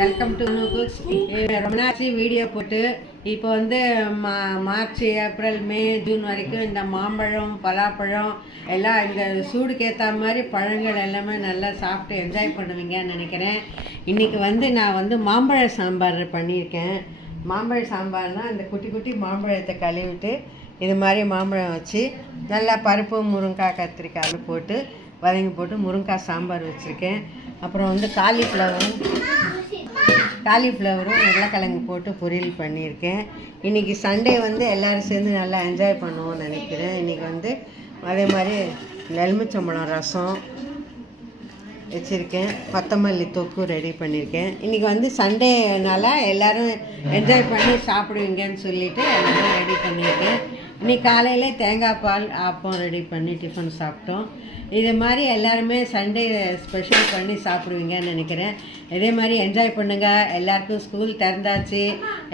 Welcome to cooks. ரொம்ப notch video போட்டு இப்போ வந்து மார்ச் ஏப்ரல் மே ஜூன் வரைக்கும் இந்த மாம்பழம் பலாப்பழம் எல்லாம் இந்த சூடுக்கு ஏற்ற மாதிரி பழங்கள் எல்லாமே நல்லா சாப்பிட்டு என்ஜாய் பண்ணுவீங்கன்னு நினைக்கிறேன். இன்றைக்கி வந்து நான் வந்து மாம்பழ சாம்பார் பண்ணியிருக்கேன். மாம்பழ சாம்பார்னால் அந்த குட்டி குட்டி மாம்பழத்தை கழுவிட்டு இது மாதிரி மாம்பழம் வச்சு நல்லா பருப்பு முருங்காய் கத்திரிக்காய் போட்டு வதங்கி போட்டு முருங்காய் சாம்பார் வச்சுருக்கேன். அப்புறம் வந்து காலிஃப்ளவரும் உருளைக்கிழங்கு போட்டு பொரியல் பண்ணியிருக்கேன். இன்றைக்கி சண்டே வந்து எல்லோரும் சேர்ந்து நல்லா என்ஜாய் பண்ணுவோம்னு நினைக்கிறேன். இன்றைக்கி வந்து அதே மாதிரி எலுமிச்சம்பழம் ரசம் வச்சுருக்கேன், கொத்தமல்லி தொக்கு ரெடி பண்ணியிருக்கேன். இன்றைக்கி வந்து சண்டேனால எல்லோரும் என்ஜாய் பண்ணி சாப்பிடுவீங்கன்னு சொல்லிவிட்டு எல்லாமே ரெடி பண்ணியிருக்கேன். இன்றைக்கி காலையில் தேங்காய் பால் ஆப்பம் ரெடி பண்ணி டிஃபன் சாப்பிட்டோம். இது மாதிரி எல்லாருமே சண்டே ஸ்பெஷல் பண்ணி சாப்பிடுவீங்கன்னு நினைக்கிறேன். இதே மாதிரி என்ஜாய் பண்ணுங்கள். எல்லாருக்கும் ஸ்கூல் திறந்தாச்சு,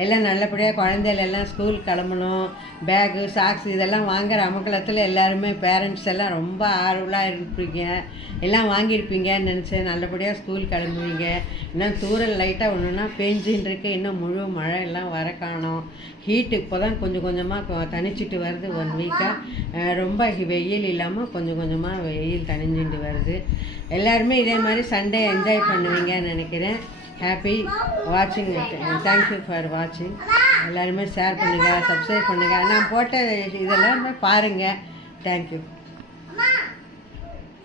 எல்லாம் நல்லபடியாக குழந்தைகள் எல்லாம் ஸ்கூல் கிளம்பணும். பேகு சாக்ஸ் இதெல்லாம் வாங்குகிற அமக்கலத்தில் எல்லாருமே பேரண்ட்ஸ் எல்லாம் ரொம்ப ஆர்வலாக இருப்பீங்க, எல்லாம் வாங்கியிருப்பீங்கன்னு நினச்சேன். நல்லபடியாக ஸ்கூல் கிளம்புவீங்க. இன்னும் தூரல் லைட்டாக ஒன்றுனா பெஞ்சின்னு இருக்கு, இன்னும் முழு மழை எல்லாம் வர காணோம். ஹீட்டு இப்போ தான் கொஞ்சம் கொஞ்சமாக தணிச்சிட்டு வருது. 1 வீக்காக ரொம்ப வெயில் இல்லாமல் கொஞ்சம் கொஞ்சமாக வெயில் தணிஞ்சிட்டு வருது. எல்லாருமே இதே மாதிரி சண்டே என்ஜாய் பண்ணுவீங்கன்னு நினைக்கிறேன். ஹாப்பி வாட்சிங். தேங்க்யூ ஃபார் வாட்சிங். எல்லாருமே ஷேர் பண்ணுங்கள், சப்ஸ்கிரைப் பண்ணுங்கள். நான் போட்ட இதெல்லாம் பாருங்கள். தேங்க்யூ.